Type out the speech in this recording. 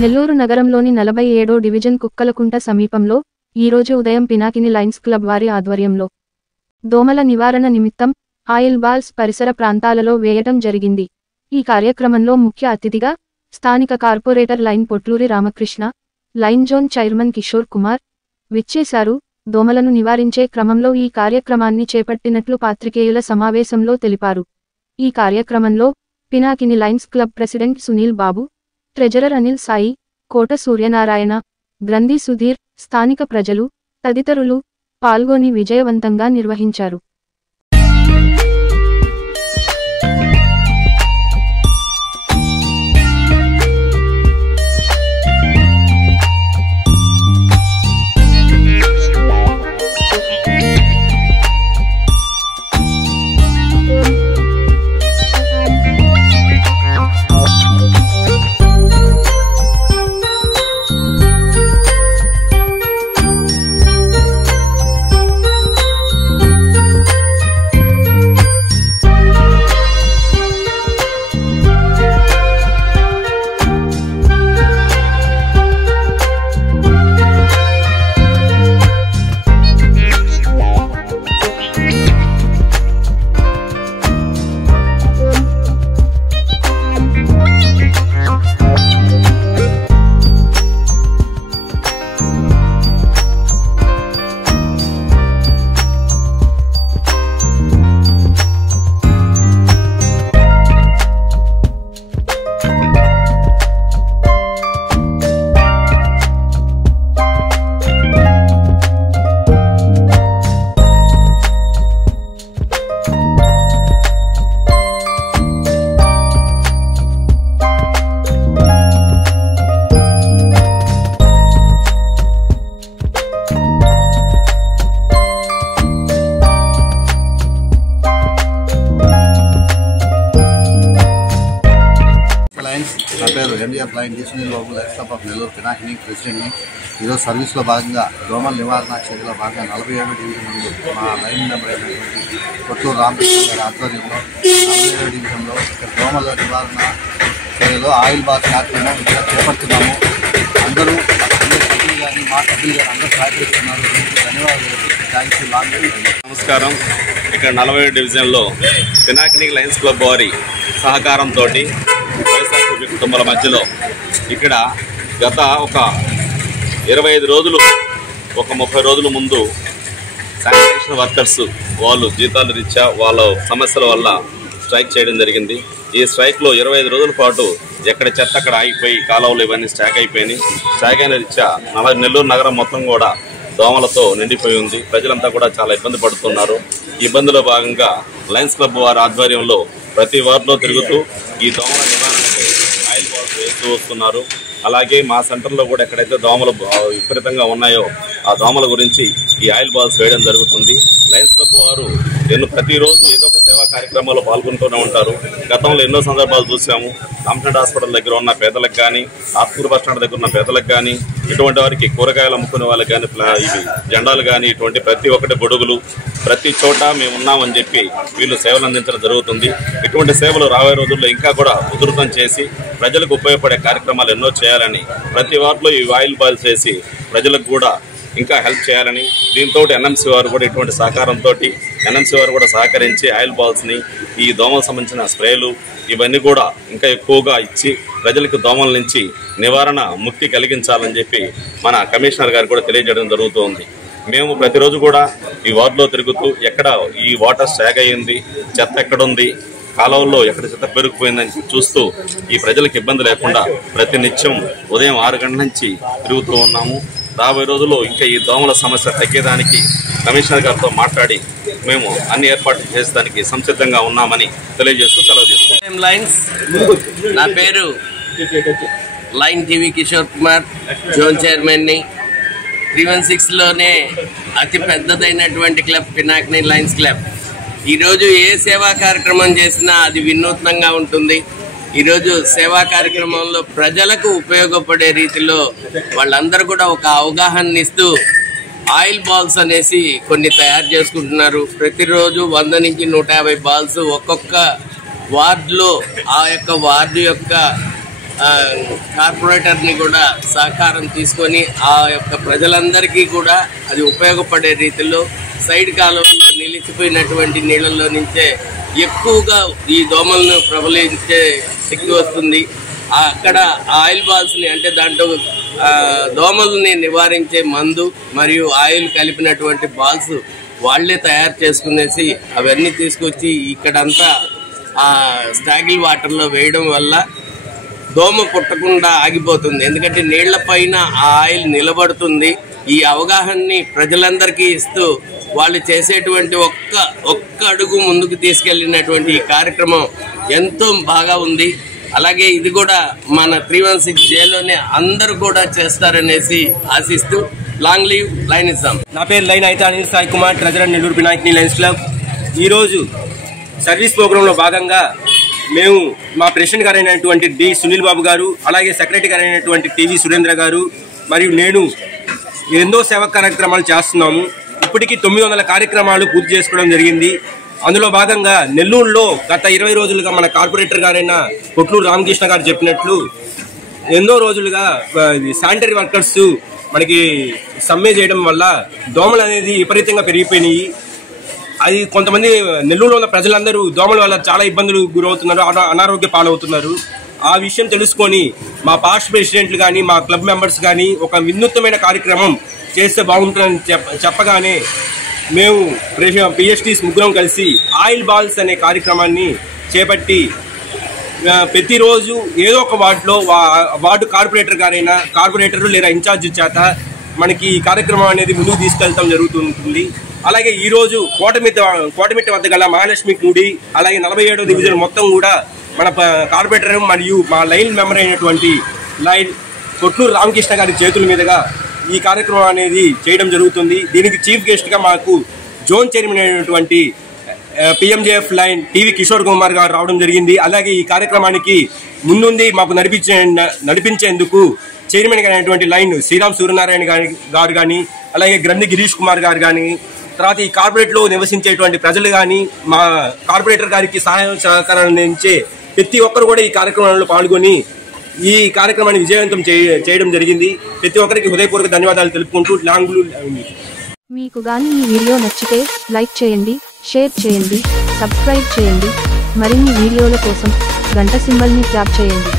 నెల్లూరు నగరంలోని 47వ డివిజన్ కుక్కలకుంట సమీపంలో ఈరోజు ఉదయం పినాకిని లయన్స్ క్లబ్ వారి ఆధ్వర్యంలో దోమల నివారణ నిమిత్తం ఆయిల్ బాల్స్ పరిసర ప్రాంతాలలో వేయటం జరిగింది. ఈ కార్యక్రమంలో ముఖ్య అతిథిగా స్థానిక corporator line Potluri Ramakrishna, line zone chairman Kishore Kumar విచ్చేశారు. దోమలను నివారించే క్రమంలో ఈ కార్యక్రమాన్ని చేపట్టినట్లు పాత్రికేయుల సమావేశంలో తెలిపారు. ఈ కార్యక్రమంలో Pinakini lions club president Sunil Babu, treasurer Anil Sai, Kota Suryanarayana, Granthi Sudheer, స్థానిక ప్రజలు తదితరులు పాల్గొని విజయవంతంగా నిర్వహించారు. నా పేరు ఎండిఎఫ్ లైన్ సునీల్ బాబు, లైఫ్ స్టాప్ ఆఫ్ నెల్లూరు పినాకిని ప్రెసిడెంట్ని. ఈరోజు సర్వీస్లో భాగంగా దోమల నివారణ చర్యలో భాగంగా 47వ డివిజన్ ముందు మా లైన్ నెంబర్ అయినటువంటి పొట్లూరు రామకృష్ణ గారి ఆధ్వర్యంలో 47వ డివిజన్లో ఇక్కడ దోమల నివారణ చర్యలో ఆయిల్ బాత్ కార్యక్రమం ఇక్కడ చేపడుతున్నాము. అందరూ సభ్యులు కానీ మా సభ్యులు కానీ అందరూ సహకరిస్తున్నారు. ధన్యవాదాలు. Thanks long. నమస్కారం. ఇక్కడ 47వ డివిజన్లో పినాకిని లయన్స్ క్లబ్ వారి సహకారంతో వైఎస్ఆర్సీపీ కుటుంబాల మధ్యలో ఇక్కడ గత ఒక 25 రోజులు, ఒక 30 రోజుల ముందు శానిటేషన్ వర్కర్స్ వాళ్ళు జీతాలు రీత్యా వాళ్ళ సమస్యల వల్ల స్ట్రైక్ చేయడం జరిగింది. ఈ స్ట్రైక్లో 25 రోజుల పాటు ఎక్కడ చెత్త అక్కడ ఆగిపోయి కాలువలు ఇవన్నీ స్టాక్ అయిపోయినాయి. స్టాక్ అయిన రీత్యా నెల్లూరు నగరం మొత్తం కూడా దోమలతో నిండిపోయి ఉంది. ప్రజలంతా కూడా చాలా ఇబ్బంది పడుతున్నారు. ఈ ఇబ్బందిలో భాగంగా లయన్స్ క్లబ్ వారి ఆధ్వర్యంలో ప్రతి వార్డులో తిరుగుతూ ఈ దోమల నివారణకు ఆయిల్ బాల్స్ వేస్తూ వస్తున్నారు. అలాగే మా సెంటర్లో కూడా ఎక్కడైతే దోమలు విపరీతంగా ఉన్నాయో ఆ దోమల గురించి ఈ ఆయిల్ బాల్స్ వేయడం జరుగుతుంది. లయన్స్ క్లబ్ వారు ప్రతిరోజు ఏదో ఒక సేవా కార్యక్రమాల్లో పాల్గొంటూనే ఉంటారు. గతంలో ఎన్నో సందర్భాలు చూసాము. కాంపిటెంట్ హాస్పిటల్ దగ్గర ఉన్న పేదలకు కానీ, ఆత్మూరు బస్ స్టాండ్ దగ్గర ఉన్న పేదలకు కానీ, ఇటువంటి వారికి కూరగాయలు అమ్ముకునే వాళ్ళకి కానీ, ఇవి జెండాలు కానీ, ఇటువంటి ప్రతి ఒక్కటి గొడుగులు ప్రతి చోట మేము ఉన్నామని చెప్పి వీళ్ళు సేవలు అందించడం జరుగుతుంది. ఇటువంటి సేవలు రాబోయే రోజుల్లో ఇంకా కూడా ఉధృతం చేసి ప్రజలకు ఉపయోగపడే కార్యక్రమాలు ఎన్నో చేయాలని, ప్రతి వార్డులో ఈ ఆయిల్ బాల్స్ చేసి ప్రజలకు కూడా ఇంకా హెల్ప్ చేయాలని, దీంతో ఎన్ఎంసీ వారు కూడా ఇటువంటి సహకారంతో ఎన్ఎంసీ వారు కూడా సహకరించి ఆయిల్ బాల్స్ని, ఈ దోమలకు సంబంధించిన స్ప్రేలు ఇవన్నీ కూడా ఇంకా ఎక్కువగా ఇచ్చి ప్రజలకు దోమల నుంచి నివారణ ముక్తి కలిగించాలని చెప్పి మన కమిషనర్ గారు కూడా తెలియజేయడం జరుగుతుంది. మేము ప్రతిరోజు కూడా ఈ వార్డులో తిరుగుతూ ఎక్కడ ఈ వాటర్ స్టాక్ అయ్యింది, చెత్త ఎక్కడుంది, కాలువల్లో ఎక్కడ చెత్త పెరిగిపోయిందని చూస్తూ ఈ ప్రజలకు ఇబ్బంది లేకుండా ప్రతి నిత్యం ఉదయం 6 గంటల నుంచి తిరుగుతూ ఉన్నాము. రాబోయే రోజుల్లో ఇంకా ఈ దోమల సమస్య తగ్గేదానికి కమిషనర్ గారితో మాట్లాడి మేము అన్ని ఏర్పాట్లు చేసేదానికి సంసిద్ధంగా ఉన్నామని తెలియజేస్తూ సెలవు చేసుకుంటాం. లైన్స్, నా పేరు lion TV Kishore Kumar, zone చైర్మన్ని. 316లోనే అతి పెద్దదైనటువంటి క్లబ్ పినాకిని లయన్స్ క్లబ్. ఈరోజు ఏ సేవా కార్యక్రమం చేసినా అది వినూత్నంగా ఉంటుంది. ఈరోజు సేవా కార్యక్రమంలో ప్రజలకు ఉపయోగపడే రీతిలో వాళ్ళందరూ కూడా ఒక అవగాహన ఇస్తూ ఆయిల్ బాల్స్ అనేసి కొన్ని తయారు చేసుకుంటున్నారు. ప్రతిరోజు 100 నుంచి 150 బాల్స్ ఒక్కొక్క వార్డులో ఆ యొక్క వార్డు యొక్క కార్పొరేటర్ని కూడా సహకారం తీసుకొని ఆ యొక్క ప్రజలందరికీ కూడా అది ఉపయోగపడే రీతిలో సైడ్ కాలువల్లో నిలిచిపోయినటువంటి నీళ్ళల్లో నుంచే ఎక్కువగా ఈ దోమలను ప్రబలించే శక్తి వస్తుంది. అక్కడ ఆయిల్ బాల్స్ని అంటే దాంట్లో దోమల్ని నివారించే మందు మరియు ఆయిల్ కలిపినటువంటి బాల్స్ వాళ్లే తయారు చేసుకునేసి అవన్నీ తీసుకొచ్చి ఇక్కడంతా స్టాగిల్ వాటర్లో వేయడం వల్ల దోమ పుట్టకుండా ఆగిపోతుంది. ఎందుకంటే నీళ్ల పైన ఆ ఆయిల్ నిలబడుతుంది. ఈ అవగాహనని ప్రజలందరికీ ఇస్తూ వాళ్ళు చేసేటువంటి ఒక్క అడుగు ముందుకు తీసుకెళ్లినటువంటి ఈ కార్యక్రమం ఎంతో బాగా ఉంది. అలాగే ఇది కూడా మన 316Jలోనే అందరూ కూడా చేస్తారనేసి ఆశిస్తూ లాంగ్ లీవ్ లైనిజం. నా పేరు లైన్ అయితే Anil Sai Kumar, treasurer Nellore Pinakini lions club. ఈరోజు సర్వీస్ ప్రోగ్రాంలో భాగంగా మేము మా ప్రెసిడెంట్ గారు అయినటువంటి డి సునీల్ బాబు గారు, అలాగే సెక్రటరీ గారు అయినటువంటి టీవీ సురేంద్ర గారు మరియు నేను ఎన్నో సేవా కార్యక్రమాలు చేస్తున్నాము. ఇప్పటికీ 900 కార్యక్రమాలు పూర్తి చేసుకోవడం జరిగింది. అందులో భాగంగా నెల్లూరులో గత 20 రోజులుగా మన కార్పొరేటర్ గారైన కొట్లూరు రామకృష్ణ గారు చెప్పినట్లు ఎన్నో రోజులుగా శానిటరీ వర్కర్స్ మనకి సమ్మె చేయడం వల్ల దోమలు అనేది విపరీతంగా పెరిగిపోయినాయి. అది కొంతమంది నెల్లూరులో ఉన్న ప్రజలందరూ దోమల వల్ల చాలా ఇబ్బందులు గురవుతున్నారు, అనారోగ్య పాలవుతున్నారు. ఆ విషయం తెలుసుకొని మా పాస్ట్ ప్రెసిడెంట్లు కానీ మా క్లబ్ మెంబర్స్ కానీ ఒక వినూత్నమైన కార్యక్రమం చేస్తే బాగుంటుందని చెప్పగానే మేము పిఎస్టీస్ ముగ్గురం కలిసి ఆయిల్ బాల్స్ అనే కార్యక్రమాన్ని చేపట్టి ప్రతిరోజు ఏదో ఒక వార్డు కార్పొరేటర్ లేదా ఇన్ఛార్జ్ చేత మనకి ఈ కార్యక్రమం అనేది ముందుకు తీసుకెళ్తాం జరుగుతుంటుంది. అలాగే ఈరోజు కోటమిట్ట వద్ద గల మహాలక్ష్మి గుడి, అలాగే 47వ డివిజన్ మొత్తం కూడా మన కార్పొరేటర్ మరియు మా లైన్ మెంబర్ అయినటువంటి లైన్ కొట్లూరు రామకృష్ణ గారి చేతుల మీదుగా ఈ కార్యక్రమం అనేది చేయడం జరుగుతుంది. దీనికి చీఫ్ గెస్ట్గా మాకు జోన్ చైర్మన్ అయినటువంటి PMJF line TV Kishore Kumar గారు రావడం జరిగింది. అలాగే ఈ కార్యక్రమానికి ముందుండి మాకు నడిపించేందుకు చైర్మన్ అయినటువంటి లైన్ శ్రీరామ్ సూర్యనారాయణ గారు కానీ, అలాగే గ్రంథి గిరీష్ కుమార్ గారు కానీ, తర్వాత ఈ కార్పొరేట్లో నివసించేటువంటి ప్రజలు కానీ, మా కార్పొరేటర్ గారికి సహాయం సహకారాలు అందించే ప్రతి ఒక్కరు కూడా ఈ కార్యక్రమంలో పాల్గొని ఈ కార్యక్రమాన్ని విజయవంతం చేయడం జరిగింది. ప్రతి ఒక్కరికి హృదయపూర్వక ధన్యవాదాలు తెలుపుకుంటూ లాంగ్ లీవ్. మీకు గాని ఈ వీడియో నచ్చితే లైక్ చేయండి, షేర్ చేయండి, సబ్స్క్రైబ్ చేయండి. మరిన్ని వీడియోల కోసం గంట సింబల్ని ట్యాప్ చేయండి.